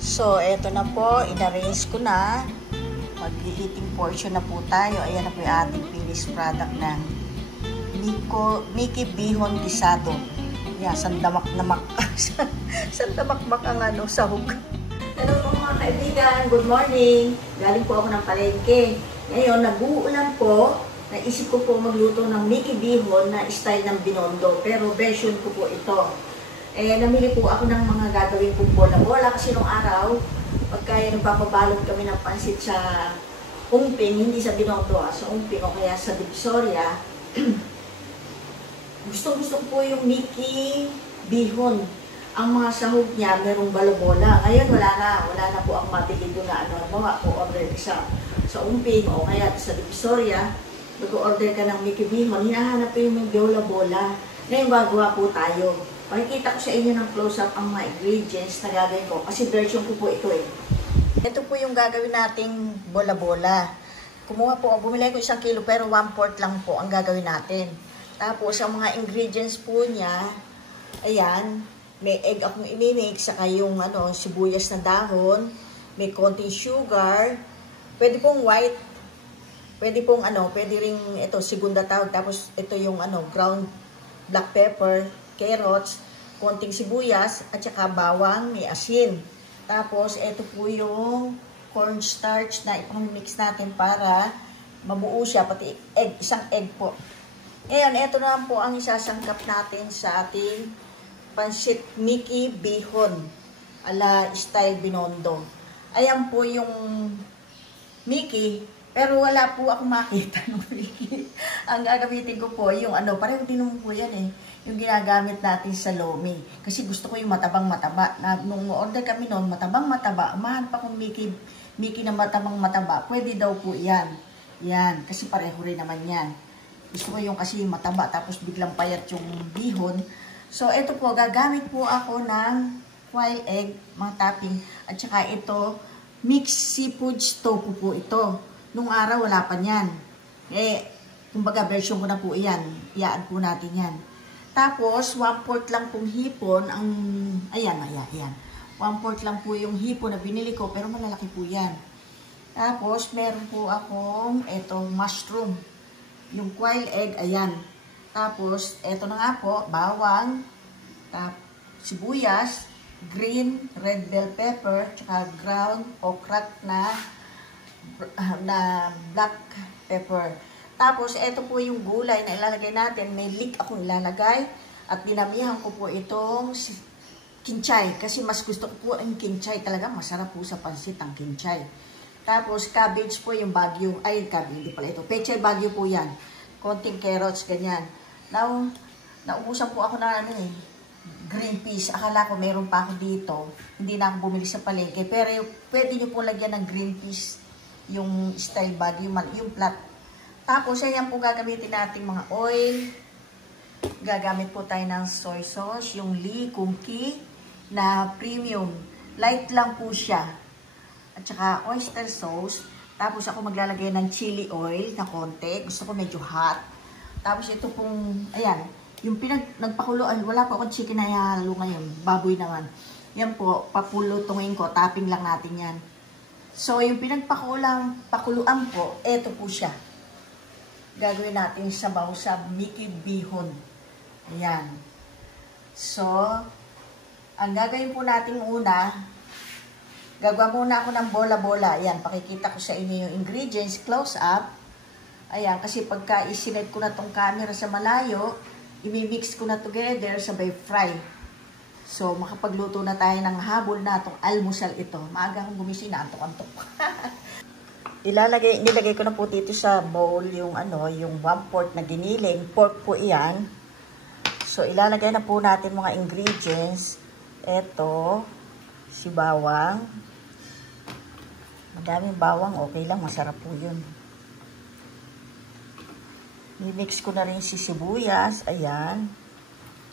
So, eto na po, in-arrange ko na. Mag-eating portion na po tayo. Ayan na po yung ating finished product ng Mickey Bihon Guisado. Yan, sandamak-namak. Sandamak-mak ang sahog. Hello po mga kaibigan, good morning. Galing po ako ng palengke. Ngayon, nag-uulam po. Naisip ko po magluto ng Mickey Bihon na style ng Binondo. Pero version ko po ito. Namili po ako ng mga gagawin kong bola-bola kasi nung araw, pagka nagpapabalot kami ng pansit sa umping, hindi sa Binondo, sa umping o kaya sa Divisoria, gusto ko po yung Mickey Bihon. Ang mga sahog niya, merong balobola. Ngayon, wala na po ang mabili doon na order sa umping o kaya sa Divisoria, mag-order ka ng Mickey Bihon, hinahanap po yung bola-bola. Ngayon, gagawa po tayo. Makikita ko sa inyo ng close-up ang mga ingredients na gagawin ko. Kasi version ko po ito eh. Ito po yung gagawin nating bola-bola. Bumili ko 1 kilo pero 1/4 lang po ang gagawin natin. Tapos ang mga ingredients po niya, ayan, may egg akong imimix, saka yung sibuyas na dahon, may konting sugar, pwede pong white, pwede pong pwede ring ito, segunda tawag. Tapos ito yung ground black pepper, carrots, konting sibuyas, at saka bawang, may asin. Tapos, ito po yung cornstarch na ipang-mix natin para mabuo siya, pati egg, isang egg po. Ngayon, ito na po ang isasangkap natin sa ating pansit Mickey Bihon ala style Binondo. Ayan po yung Mickey, pero wala po ako makita ng Mickey. Ang gagamitin ko po yung parang tinong po yan eh. Yung ginagamit natin sa lomi. Kasi gusto ko yung matabang-mataba. Nung order kami noon, matabang-mataba. Umahan pa kong Mickey na matabang-mataba. Pwede daw po yan. Yan. Kasi pareho rin naman yan. Gusto ko yung kasi mataba. Tapos biglang payat yung bihon. So, ito po. Gagamit po ako ng quail egg, mga topping. At saka ito, mixed seafood tofu po ito. Nung araw, wala pa yan. Kumbaga, version ko na po yan. Iyaan po natin yan. Tapos, 1/4 lang pong hipon ang, ayan. 1/4 lang po yung hipon na binili ko, pero malalaki po yan. Tapos, meron po akong, mushroom. Yung quail egg, ayan. Tapos, eto na nga po, bawang, sibuyas, green, red bell pepper, tsaka ground o cracked na black pepper. Tapos, ito po yung gulay na ilalagay natin. May leek akong ilalagay. At dinamihan ko po itong kinchay. Kasi mas gusto ko po ang kinchay. Talaga masarap po sa pansit ang kinchay. Tapos, cabbage po yung bagyo. Ay, cabbage, hindi pala ito. Pechay bagyo po yan. Konting carrots, ganyan. Now, naubusan po ako na green peas. Akala ko meron pa ako dito. Hindi na ako bumili sa palengke. Pero pwede nyo po lagyan ng green peas. Yung style bagyo, yung plat. Tapos, ayan po gagamitin natin mga oil. Gagamit po tayo ng soy sauce, yung Lee Kum Kee na premium. Light lang po siya. At saka oyster sauce. Tapos, ako maglalagay ng chili oil na konti. Gusto ko medyo hot. Tapos, ito pong, ayan, yung nagpakuluan, wala po akong chicken na ihalo ngayon. Baboy naman. Yan po, papulutungin ko. Topping lang natin yan. So, yung pakuluan po, ito po siya. Gagawin natin sabaw sa Mickey Bihon. Ayan. So, ang gagawin po natin una, gagawa muna ako ng bola-bola. Ayan, pakikita ko sa inyo yung ingredients, close up. Ayan, kasi pagka isinad ko na tong camera sa malayo, imimix ko na together, sabay fry. So, makapagluto na tayo ng habol na itong almusal ito. Maaga akong gumising na, antok-antok. Nilagay ko na po dito sa bowl yung yung 1/4 na giniling. Pork po iyan. So, ilalagay na po natin mga ingredients. Ito, si bawang. Madaming bawang, okay lang. Masarap po yun. I-mix ko na rin si sibuyas. Ayan.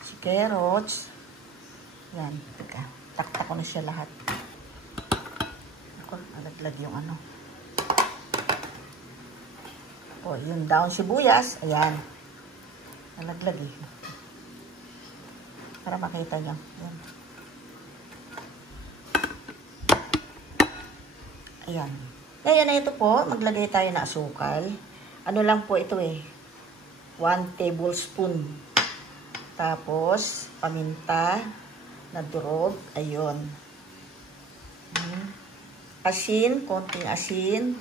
Si carrots. Ayan. Teka, taktak ko na siya lahat. Ako, alaglag yung O, yung down sibuyas. Ayan. Nalaglag eh. Para makita nyo. Ayan. Ayan. Ngayon na ito po, maglagay tayo ng asukal. Ano lang po ito eh. 1 tablespoon. Tapos, paminta na durog. Ayun. Asin, konting asin.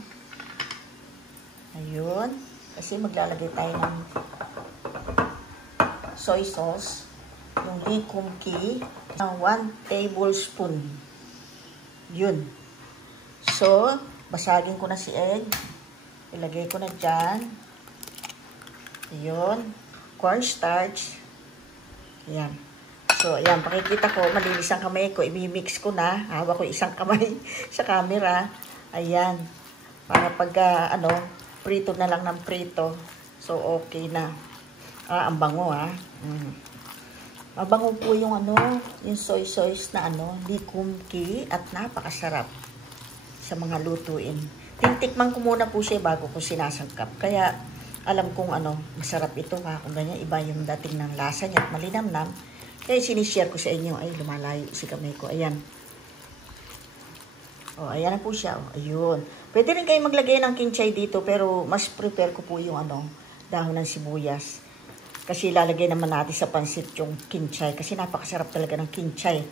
Ayun. Kasi maglalagay tayo ng soy sauce. Yung Lee Kum Kee. 1 tablespoon. Yun. So, basagin ko na si egg. Ilagay ko na dyan. Ayun. Cornstarch. Ayan. So, ayan, pakikita ko, malinis ang kamay ko, i-mix ko na, hawak ko isang kamay sa camera, ayan, para pag, prito na lang ng prito, so, okay na. Ang bango, Mabango po yung, yung soy sauce na, Lee Kum Kee, at napakasarap sa mga lutuin. Tintikman ko muna po siya bago ko sinasangkap, kaya, alam kong, masarap ito, kung ganyan, iba yung dating ng lasa niya, at malinamnam. Kaya sinishare ko sa inyo. Ay, lumalayo si kamay ko. Ayan. O, ayan na po siya. O, ayun. Pwede rin kayo maglagay ng kinchay dito. Pero, mas prepare ko po yung dahon ng sibuyas. Kasi lalagay naman natin sa pansit yung kinchay. Kasi napakasarap talaga ng kinchay.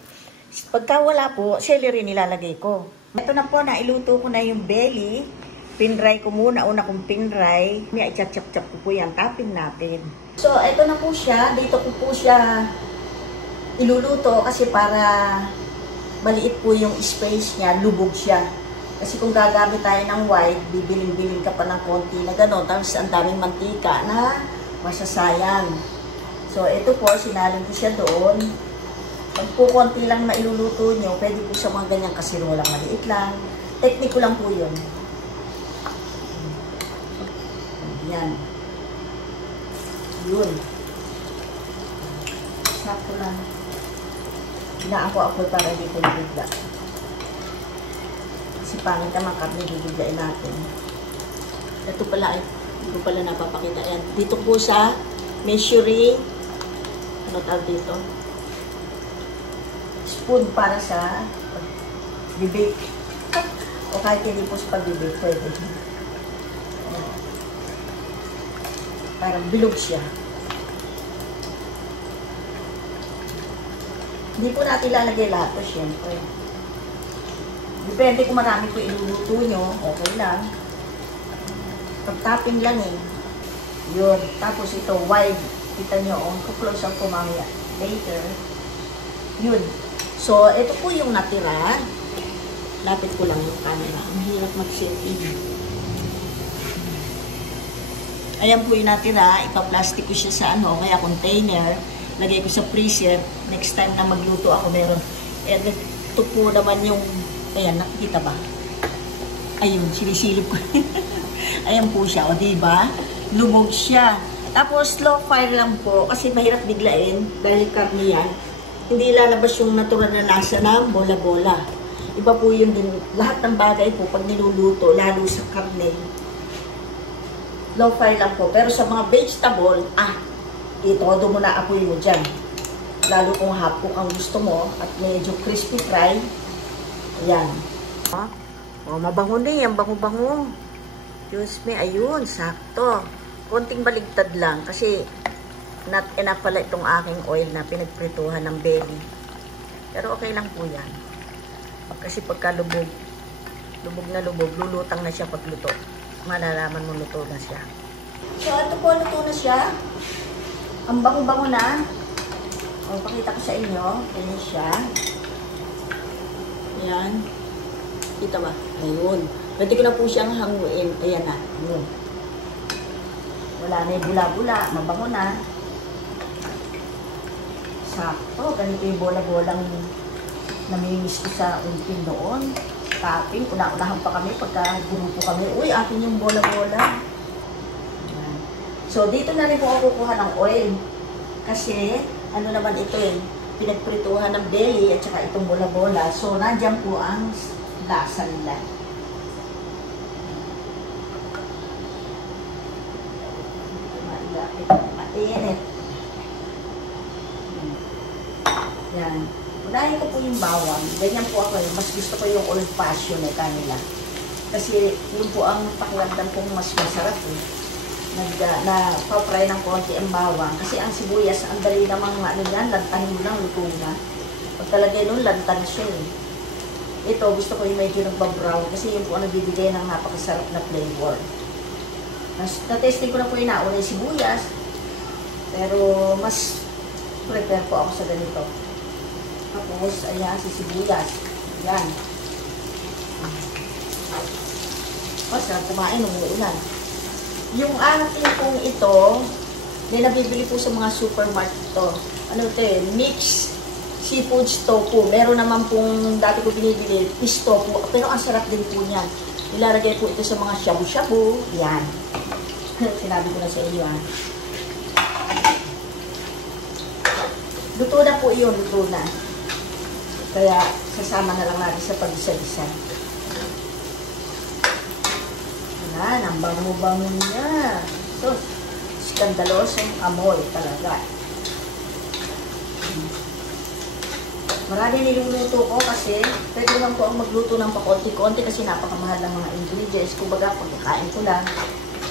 Pagka wala po, celery nilalagay ko. Ito na po, nailuto ko na yung belly. Pinray ko muna. Una kong pinray. May i-chop-chop ko po yan. Topping natin. So, ito na po siya. Dito ko po siya iluluto kasi para maliit po yung space niya, lubog siya. Kasi kung gagamit tayo ng white, bibiling-biling ka pa ng konti na gano'n, tapos ang daming mantika na masasayang. So, ito po, sinalin ko siya doon. Pag po konti lang na iluluto nyo, pwede po sa mga ganyang kasirola, maliit lang. Tekniko lang po yun. Yan. Yun. Sakto lang. Inaako-ako para dito bigla. Kasi pangit naman kami bibiglain natin. Ito pala, ito pala napapakita. Ayan. Dito po sa measuring, ano tawag dito? Spoon para sa bibig. O kahit hindi po sa pagbibig, pwede. Parang bilog siya. Hindi po natin lalagay lahat po, syempre. Depende kung marami po iluluto nyo, okay lang. Pag-topping lang eh. Yun. Tapos ito, wide. Kita nyo, kuklose up po mamaya. Later. Yun. So, ito po yung natira. Lapit ko lang yung camera. Ang hirap mag-set in. Ayan po yung natira. Ipa-plastic ko siya sa kaya container. Lagay ko sa freezer. Next time na magluto ako, meron. And ito po naman yung, ayan, nakikita ba? Ayun, sinisilip ko. Ayan po siya, o diba? Lumog siya. Tapos, slow fire lang po, kasi mahirap biglain, dahil karne yan. Hindi lalabas yung natural na lasa ng bola-bola. Iba po yun din. Lahat ng bagay po, pag niluluto, lalo sa karne, low fire lang po. Pero sa mga vegetable, itodo mo na apoy mo dyan. Lalo kung hapon ang gusto mo at medyo crispy fry. Ayan. Mabango na yan. Bango-bango. Diyos me, ayun, sakto. Konting baligtad lang kasi not enough pala itong aking oil na pinagprituhan ng belly. Pero okay lang po yan. Kasi pagka lubog na lubog, lulutang na siya pagluto. Malalaman mo luto na siya. So, ito po, luto na siya. Ang bango-bango na. O, pakita ko sa inyo. Ganyan siya. Ayan. Kita ba? Ayun. Pwede ko na po siyang hanguin. Ayan na. Ayun. Wala na yung bula-bula. Mabango na. Sakto. Ganito yung bola-bolang namimiss ko sa umpin doon. Topping. Una-unahan pa kami pagka grupo kami. Uy, akin yung bola-bola. So, dito na rin po ako kukuha ng oil. Kasi, ano naman ito eh, pinagprituhan ng belly at saka itong bola-bola. So, nandyan po ang lasa nila. Mainit. Yan. Unahin ko po yung bawang. Ganyan po ako eh. Mas gusto ko yung old fashion eh kanila. Kasi yun po ang pakiramdam kong mas masarap eh. Na-fry ng konti ang bawang. Kasi ang sibuyas, ang dali namang ano yan, lantanin mo lang, luto na. Pag talagay nun, lantan siya eh. Ito, gusto ko yung medyo nagbabrown kasi yun po ang nagbibigay ng napakasarap na flavor. Na-testing ko na po yung nauna yung sibuyas. Pero mas prepare po ako sa ganito. Tapos, ayan, si sibuyas. Ayan. Masarap kumain, umuulan. Yung ating pong ito, may nabibili po sa mga supermarket ito. Ano ito eh? Mixed seafoods tofu. Meron naman pong dati ko binibili, fish tofu. Pero ang sarap din po niyan. Ilalagay po ito sa mga shabu-shabu. Yan. Sinabi ko na sa inyo. Luto na po yun. Luto na. Kaya sasama na lang natin sa pag-isa-isa. Yan, ang bango-bango niya. Ito, skandalosong amoy talaga. Marami niluluto ko kasi pwede lang po ang magluto ng pakonti-konti kasi napakamahal ng mga ingredients. Kumbaga, pagkakain ko lang.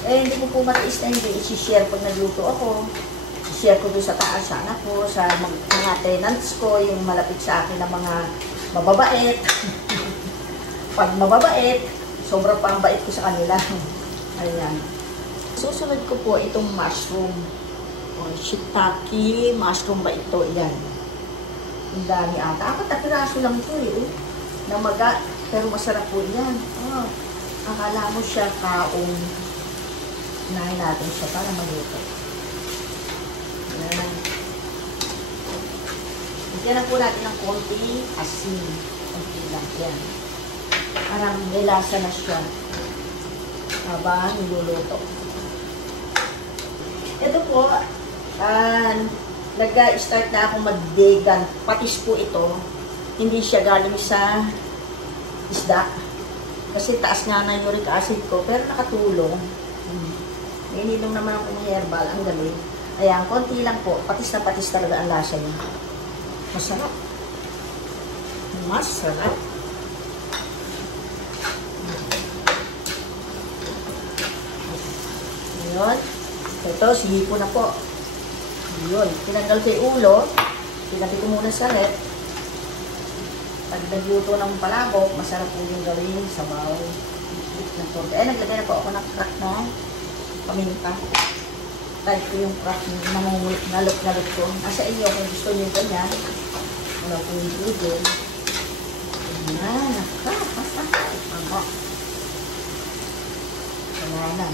Eh, hindi ko po matiis na hindi isi-share pag nagluto ako. I-share ko doon sa taas, sa anak ko, sa mga tenants ko, yung malapit sa akin na mga mababait. Pag mababait, sobrang pambait ko sa kanila. Ayan. Susunod ko po itong mushroom. O, shiitake mushroom ba ito? Ayan. Ang dami ata. 4 na piraso lang ito eh. Oh. Namaga. Pero masarap po yan. Oh. Akala mo siya kaong. Unahin natin siya para maluto. Ayan. Bigyan na po natin ng konti asin. Konti lang. Ayan. Parang may lasa na siya habang niluluto. Ito po, nag-start na akong mag-vegan. Patis po ito. Hindi siya galing sa isda. Kasi taas nga na uric acid ko, pero nakatulong. Ininom naman akong herbal. Ang galing. Ayan, konti lang po. Patis na patis talaga ang lasa niya. Masarap. Masarap. Yun. Ito, sihipo na po. Yun. Tinanggal ko yung ulo. Pinati ko muna sa rep. Pag nagluto ng palabok, masarap po yung gawin sa baw. Naglagay na po ako ng crack na paminta. Type ko yung crack na nalot-nalot ko. Nasa inyo kung gusto nyo ganyan. Wala po yung dudo. Ayan. Wala na.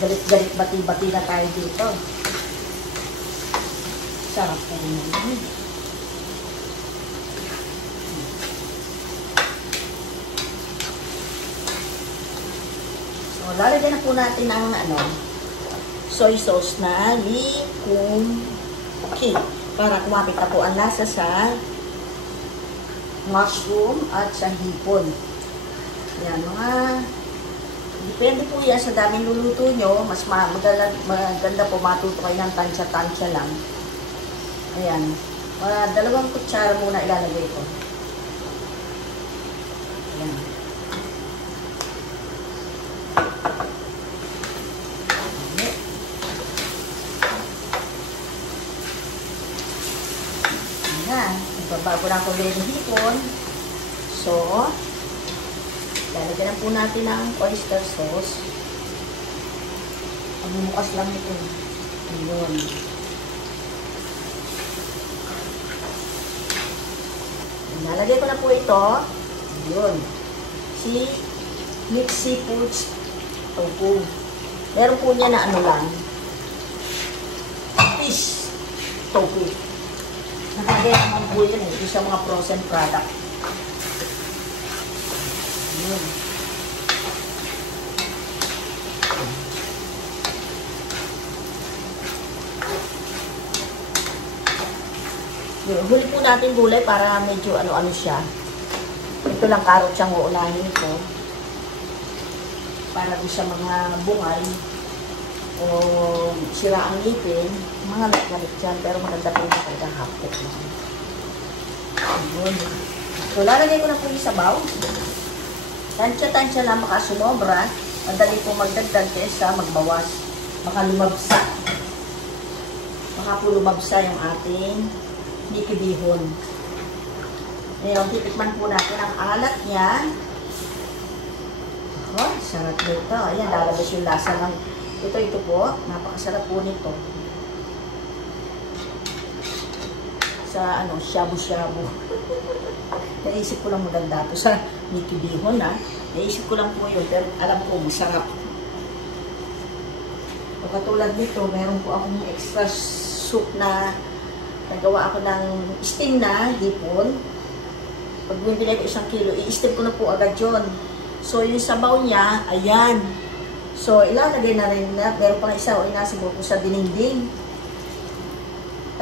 Galit-galit, bati-bati na tayo dito. Sarap po naman. So, lalagyan na po natin ng soy sauce na likumki para kumapit na po ang lasa sa mushroom at sa hipon. Yan, depende po yan sa daming luluto nyo. Mas maganda po matuto kayo ng tansya-tansya lang. Ayan. 2 kutsara muna ilalagay ko. Ayan. Ayan. Bago na ako rin hipon. So, lalagyan po natin ng oyster sauce. Pagbubukas lang ito. Ayun. Lalagay ko na po ito. Ayun. Si mixed seafoods tofu. Meron po niya na lang. Fish tofu. Nakagay naman po yun eh. Ito sa mga frozen product. Ayun. Huli po natin gulay para medyo ano-ano siya. Ito lang carrot siyang uunahin ito. Para doon sa mga bungay o sira ang ngipin, mga galit dyan. Pero maganda po yung talaga hapot lang. So, lalagay ko na po yung sabaw. Tansya-tansya lang, baka sumobra. Madali po magdagdag kaysa magbawas. Baka lumabsa. Baka po lumabsa yung ating Nikki bihon. Ngayon, titikman po natin ang alat niya. Oh, sarap nito. Ayan, lalabas yung lasa ng ito po. Napakasarap po nito. Sa shabu-shabu. Naisip ko lang maganda po sa Nikki bihon ha. Naisip ko lang po yun, pero alam ko masarap. O katulad nito, meron po akong extra soup na nagawa ako ng steam na hipon. Pag bumili ko 1 kilo, i-steam ko na po agad yun. So, yung sabaw niya, ayan. So, ilalagay na rin na, meron pang isa, o inasibol ko sa dininding.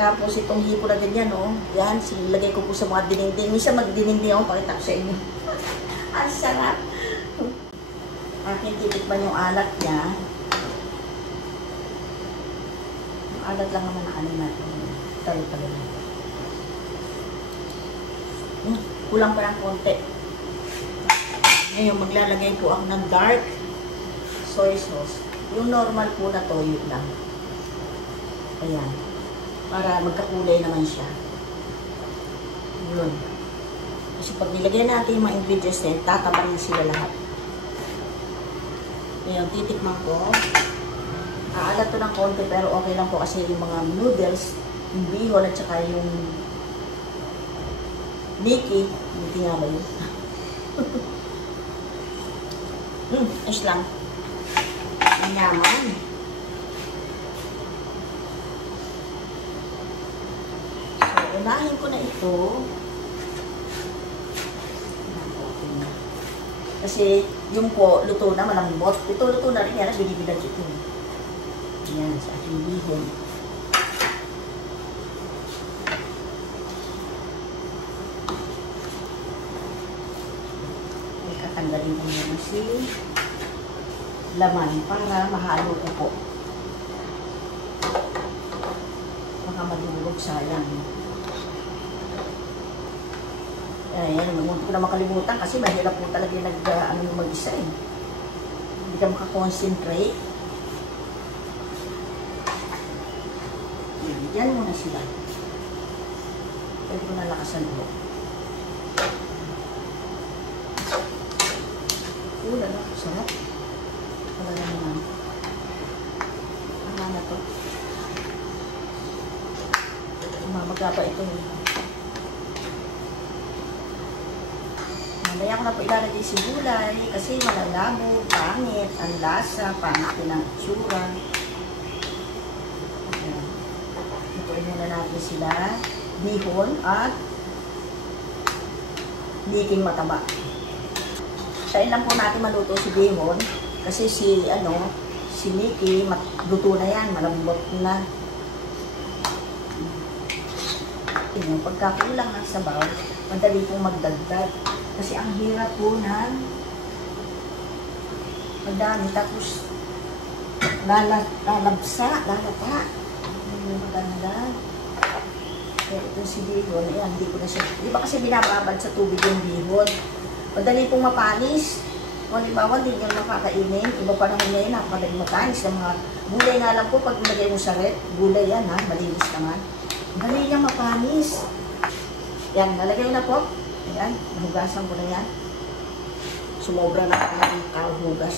Tapos, itong hipon na ganyan, o. Yan, silagay ko po sa mga dininding. Minsan magdininding ako, pakita ko sa inyo. Ang sarap. Akin titikman yung alat niya. Yung alat lang naman na ano natin. Talo-talo. Kulang pa ng konti. Ngayon, maglalagay po ako ng dark soy sauce. Yung normal po na toyo lang. Ayan. Para magkakulay naman siya. Yun. Kasi pag nilagay natin yung mga ingredients na yun, tatabarin sila lahat. Ngayon, titikman ko. Aalat to ng konti, pero okay lang po kasi yung mga noodles, yung bihon at saka yung Nikki, hindi nga ba yun? Ayos lang. Ang yaman. So, unahin ko na ito. Kasi yung po, luto na, malambot. Ito, luto na rin yan, binibilag ito. Yan, sa aking bihon. Tanggalin ko muna si laman para mahalo ko po. Baka madulog, sayang. Ayan, huwag ko na makalimutan kasi mahirap po talaga yung mag-isa eh. Hindi ka makakonsentrate. Diyan muna sila. Pwede ko na lakasan ko. Wala na, sarap. Wala na naman. Ano na to? Mamaga pa ito. Mamaya ko na po ilalagay si gulay kasi malalabo, pangit, ang lasa, pangit din ang itsura. Ituin muna natin sila. Bihon at Nikking mataba. Sain lang po natin maluto si bihon kasi si Nikki luto na yan, malambot na. Yung pagkakulang ng sabaw, madali pong magdagdag kasi ang hirap po ng madami tapos lalabsa, lalata. Maganda. Pero ito si bihon, ayan, hindi ko na siya, di ba kasi binababad sa tubig yung bihon? Madali pong mapanis. O halimbawa, hindi nyo nakakainin. Iba pa naman ngayon, napakadali matanis. Ang mga gulay nga lang po, pag nilagay mo sa rep, gulay yan ha, malinis naman. Madali niyang mapanis. Yan, nalagay na po. Ayan, nahugasan ko na yan. Sumobra na ako ng kahugas.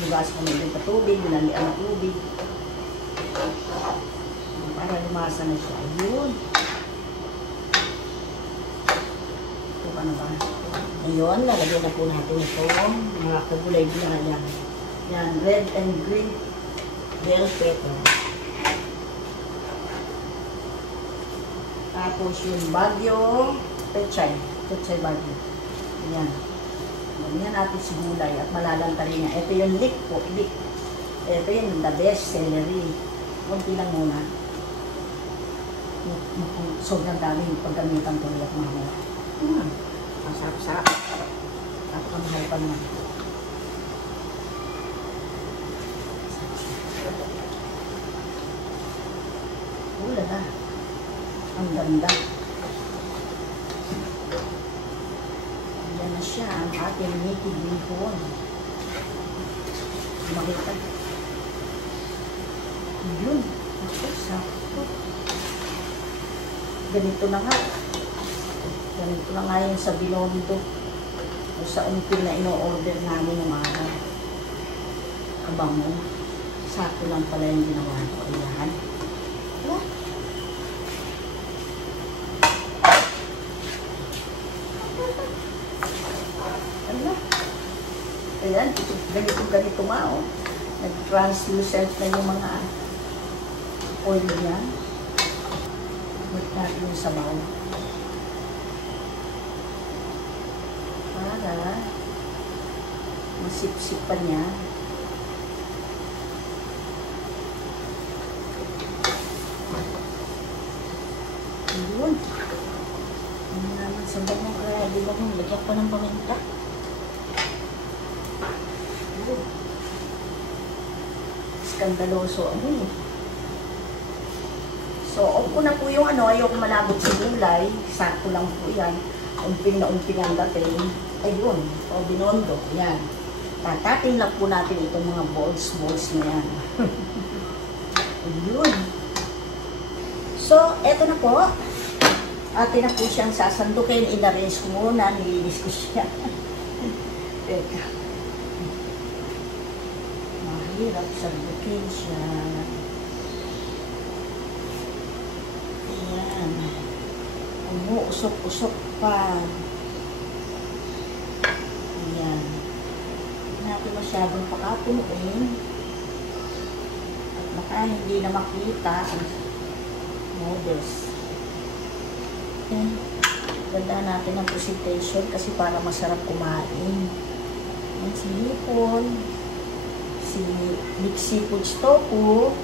Hugas ko na yung patubig, binalian ng tubig. Para lumasa na siya. Ayun. Ito ka na ba? Ngayon, lalagyan na po natin ito, mga kagulay-gulay yan. Yan, red and green bell pepper. Tapos yung bagyo, pechay bagyo. Yan. Ganyan natin si gulay at malalanta rin niya. Ito yung leek po, leek. Ito yung the best celery. Kunti lang muna. Sobrang dami yung paggamitan ko nila mamaya. Ang sarap-sarap. Napakamahal pa naman. Wala na. Ang ganda. Ayan na siya. siya, ang ating Mickey bihon. Makita. Yun. Ako, sakto. Ganito na nga. Ganito na nga yung sa Binondo. O sa umpil na ino-order namin ng mga kabango. Sakto lang pala yung ginawa ko. Ayan. Oh. Ano? Ayan. Ganito nga, oh. Nag-translucent na yung mga oil niya. Huwag natin yung sabaw. Para masip-sip pa niya. Ayun. Ano naman sa bangang kaya, di ba kung lagyan ko ng paminta? Ayun. Skandaloso. Ano eh. So, off ko na po yung ayoko malabot sa gulay. Sakto lang po yan. Umping na umping ang dating. Ayun. O, Binondo. Yan. Tatatin lang po natin itong mga balls na yan. Ayun. So, eto na po. Atin na po siyang sasandukin. In-arrange ko muna. Nilinis ko siya. Teka. Mahirap sandukin siya. Ayan. Usok-usok pa. Ayan. Hindi natin masyadong pakapunuin. At baka hindi na makita ang models. Ayan. Ganda natin ang presentation kasi para masarap kumain. Ayan si hipon. Si mixed seafood tofu.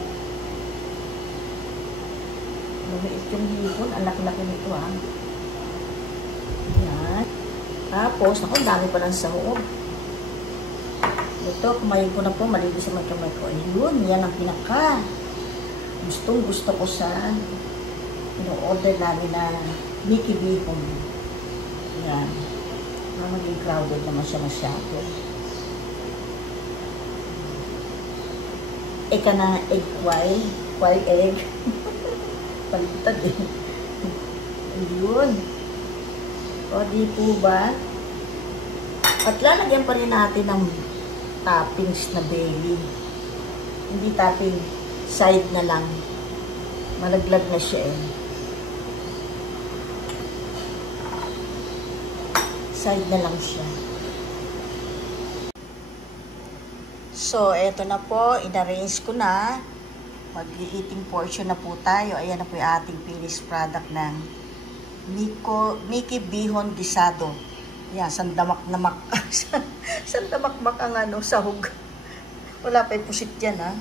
Lumiit yung hipon. Ang laki-laki nito, ha. Ayan. Tapos, ako, dami pa ng sahog. Ito, kumain ko na po. Malinis sa mga kamay ko. Ayun, yan ang pinaka. Gustong-gusto ko sa ino-order namin na Mickey bihon. Ayan. Maging crowded naman siya masyado. Eka na egg white egg. Palitad eh. Ayun. O, di po ba? At lalagyan pa rin natin ng toppings na belly. Hindi topping, side na lang. Malaglag na siya eh. Side na lang siya. So, eto na po. In-arrange ko na. Mag-eating portion na po tayo. Ayan na po yung ating finished product ng Mickey bihon gisado. Ayan, sandamak-namak. Sandamak-mak ang sahog. Wala pa yung pusit dyan, ha.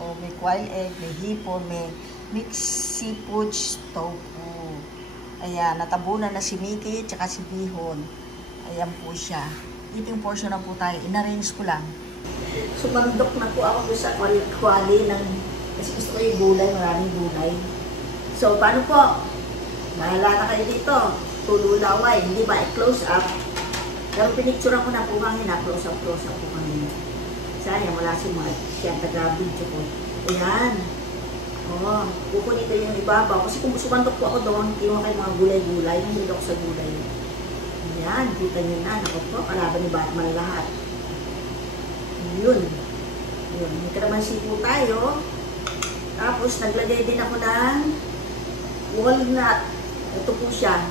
O, may quail egg, may hipon, may mixed seafood tofu. Ayan, natabunan na si Mickey tsaka si bihon. Ayan po siya. Eating portion na po tayo. In-arrange ko lang. Sumandok na po ako sa kwali ng, kasi gusto ko yung gulay, maraming gulay. So, paano po? Mahala na kayo dito. Tululaway, hindi ba? I-close up. Pero pinicturean ko na po kanina. Close up po kanina. Sayang, wala si Mark. Siya taga-video ko. Ayan. Oo. Kukunin ko yung ibabaw. Kasi kung sumandok po ako doon, kinuha kayo mga gulay-gulay. Hindi ako sa gulay. Ayan. Kita nyo na. Ako po, kalaban ni Batman lahat. Yun. Yun. May kalamansi po tayo. Tapos, naglagay din ako ng walnut. Ito po siya.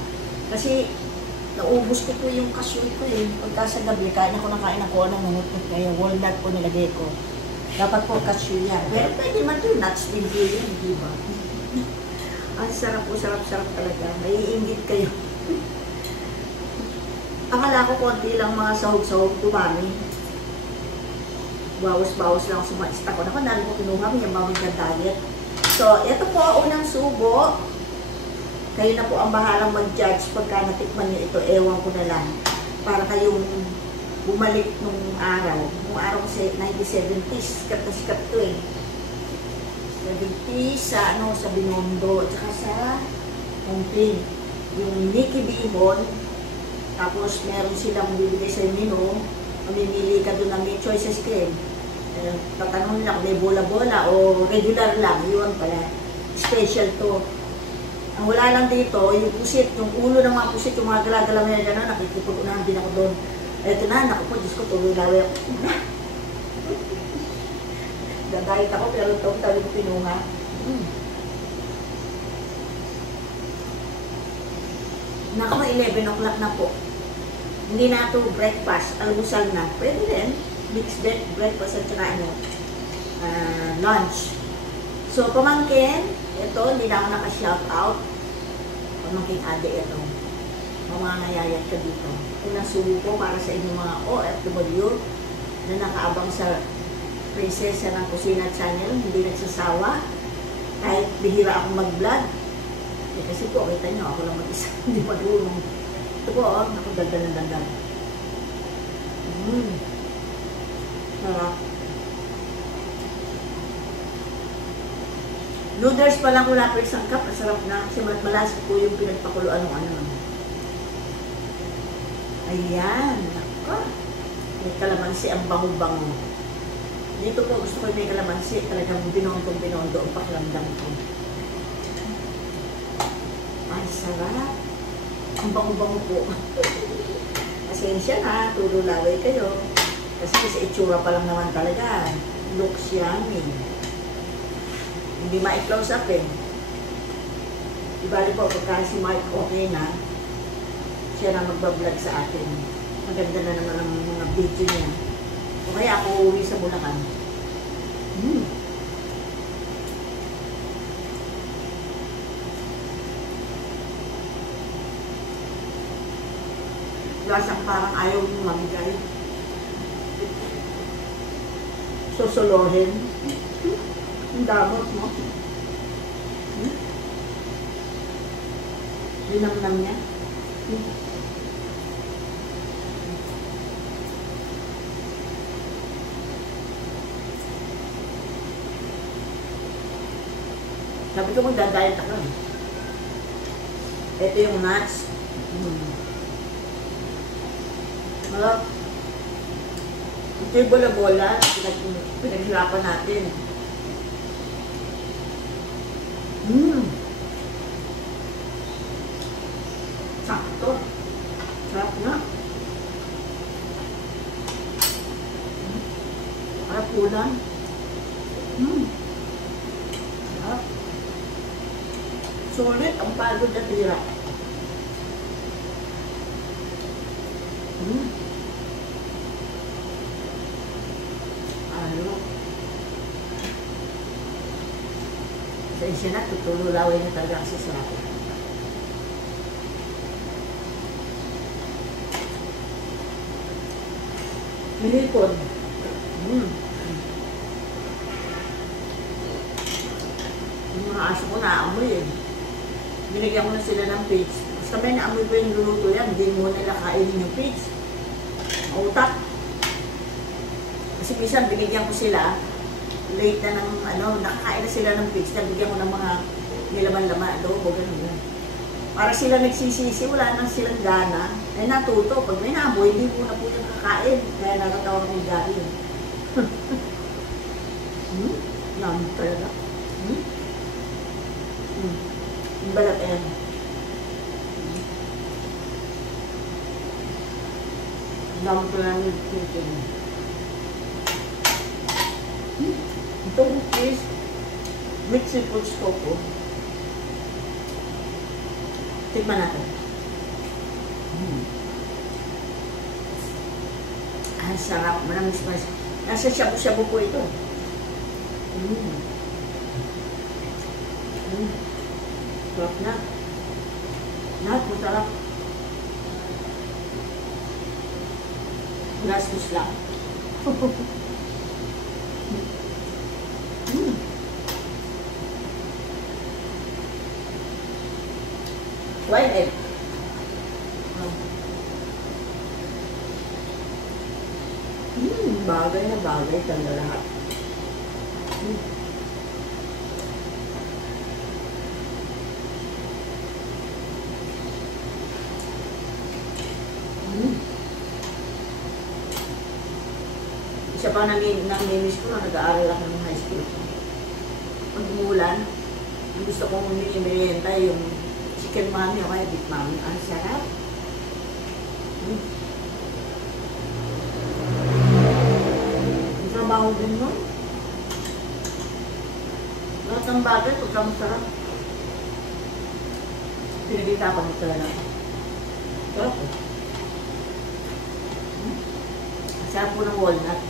Kasi, naubos ko po yung cashew ko eh. Pagka sa gabi, kain ako nakain ako ng ngayon, walnut po nilagay ko. Dapat po cashew yan. Pero pwede man ito, nuts din po yan, di ba? Ang sarap po, sarap-sarap talaga. Maiinggit kayo. Akala ko konti lang mga sahog-sahog, dumami. Bawas-bawas lang sumaista ko. Naku, nalo ko kinuha, may bawang ka diet. So, ito po, unang subo. Kayo na po ang bahalang mag-judge pagka natikman nyo ito. Ewan ko na lang. Para kayong bumalik nung araw. Nung araw kasi 1970s. Sikat na sikat to eh. 70s sa, sa Binondo. At saka sa Hongping. Yung Mickey bihon. Tapos meron silang bibigay sa menu, mamimili ka doon ng may choices cream. Tatanong nila kung may bola-bola o regular lang, yun pala. Special to. Ang wala lang dito, yung pusit, yung ulo ng mga pusit, yung mga gala-gala na gano'n, nakikipag-unahan din ako doon. Eto na, naku po, Diyos ko, tuloy-laway ako. Dadayit ako, pero ito, tabi ko pinunga. Naku, 11 o'clock na po. Hindi na ito breakfast, almusal na. Pwede din, mixed breakfast at saka lunch. So, pamangkin, ito, hindi na ako naka-shout out. Pamangkin ade ito. Mamangayayat ka dito. Unang subo para sa inyong mga OFW na nakaabang sa Prinsesa ng Kusina Channel, hindi nagsasawa. Kahit bihira akong mag-vlog. Kasi po, kita nyo, ako lang mag-isa. Hindi marunong. Ito po, ako dagdag ng dagdag. Sarap. Noodles pa lang wala pa isang cup. Masarap na. Kasi malas po yung pinagpakuluan ng ano. Ayan. Naka. May kalamansi ang bango-bango. Dito po, gusto ko may kalamansi. Talagang binondo ang pakiramdam ko. Ay, sarap. Ang bango-bango po. Pasensya na. Tululaway kayo. Kasi sa itsura pa lang naman talaga. Looks yummy. Hindi ma-close up eh. Ibali po, pagka si Mark okay na, siya na magbablog sa atin. Maganda na naman ang mga video niya. O kaya ako uwi sa Bulacan. Lasang parang ayaw yung mamigay. Susolohin. Ang damot mo. Linamnam niya. Sabi ko magdadayat ako. Ito yung nuts. Malap. Ito yung bola-bola. Pinaghirapan natin. Sakto. Sarap na. Sarap ulan. Sarap. Sulit ang pagod at hirap. Ano? Sensya na, tutululawin na talaga ang sasarap. Milipon. Yung mga aso ko naamoy eh. Binigyan ko na sila ng page. Basta may naamoy ko yung luluto yan, hindi mo nila kainin yung page. Utak. Kasi minsan binigyan ko sila, late na ng nakakain na sila ng page, nabigyan ko ng mga nilaman-laman, adobo, gano'n. Para sila nagsisisi, wala nang silang gana, ay natuto. Pag may naamoy, hindi ko na po yung kakain. Kaya nakatawag ng gari. Yummy talaga. Yung balat yan. Dami ko lang yung chicken. Itong fish, mixed food tofu. Tikman natin. Ang sarap. Manamis. Nasa shabu-shabu po ito. Sarap na. Lahat masarap. Gastos lang. Wild egg. Bagay na bagay talaga lahat. Isa pa namimiss ko na nag-aaral ako ng high school. Pag umulan, gusto kong merienda yung chicken mami o kaya beef mami. Ang sarap. Ang trabaho din nun. Lahat ng bagay, pagka masarap. Pinagkita ko nito lang. Sarap po. Sarap po ng walnut.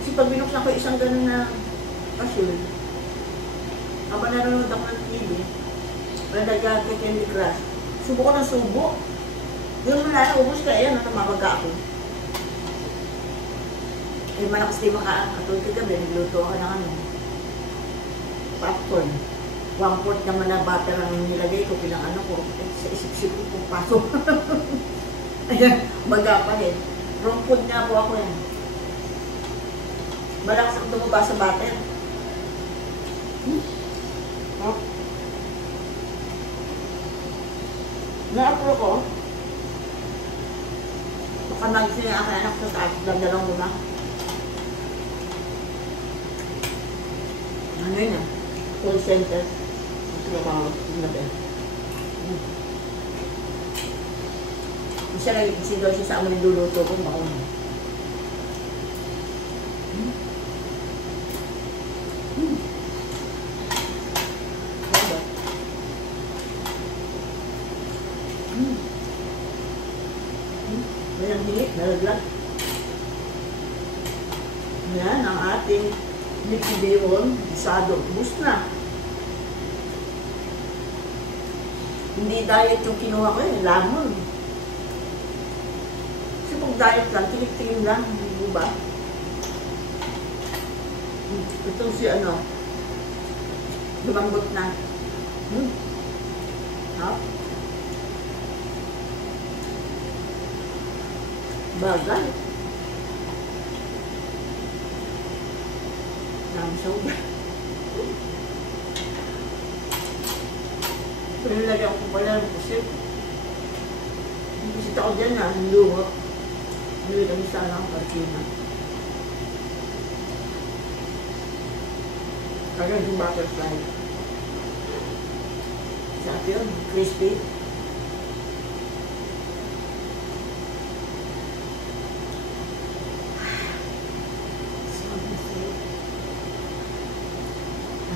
Kasi pag binuksan ko isang ganun na kasyul, habang nanonood ako ng TV, nalagyan kay Candy Crush, subo ko ng subo. Yung wala, ubos ka, ayan, namabaga ako. Eh, malakas din makakatulog kagabi, nagluto ako ng ano, popcorn. 1/4 naman na butter ang nilagay ko, pinang ano ko, sa isip-isip ko kung pasok. Ayan, baga pa rin. Wrong food nga po ako yan. Malakas ang tumaba sa butter. Oh. Na-apro ko. Baka magsin yung aking anak sa taas, dalawang luma. Ano yun ah? Call center. Trabaho. Siya lagi kasi daw siya sa amin luluto ko. Walang hilik, nalaglag. Yan ang ating likidihon, isado, bus na. Hindi diet yung kinuha ko eh, lamon. Kasi kung diet lang, tinik-tingin lang, hindi ba? Ito si ano, lumambot na. Ha? Bagay. Soda. Pero nilagyan ko pala ng pusit. Yung pusit ako dyan na, ang lumot. Nilagyan mo sana ang parkina. Kagad yung butterfly. Sabi yun, crispy.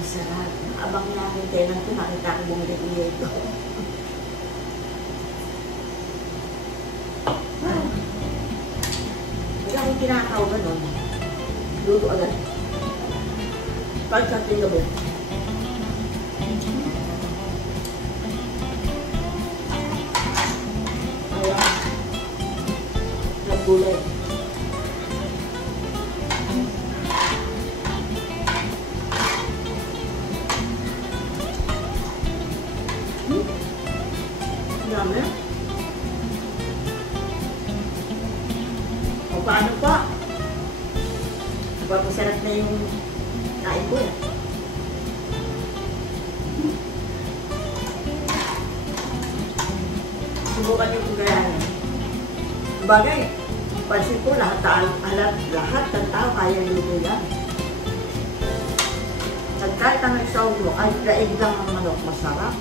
Sarap. Abang namin tayo nang tumakita ko bumili ko ito. Pag akong kinakaw ganun, luto agad. Pag sa tingabo. Ayan. Nagulay. Dami. O paano pa? Masarap na yung kain ko eh. Subukan yung kugayanin. Bagay, pansin ko lahat ng tao kaya luto yan. Kahit ang isaw mo, ay daig lang ang manok, masarap.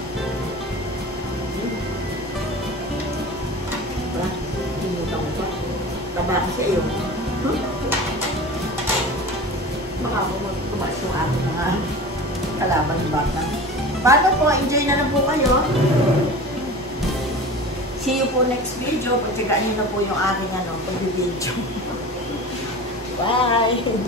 Tinutang ko pa. Taba kasi yung baka ako tumaas yung aking mga kalaban ng bata. Paano po? Enjoy na lang po kayo. See you po next video. Pagkagaan nyo na po yung aking pag-video. Bye!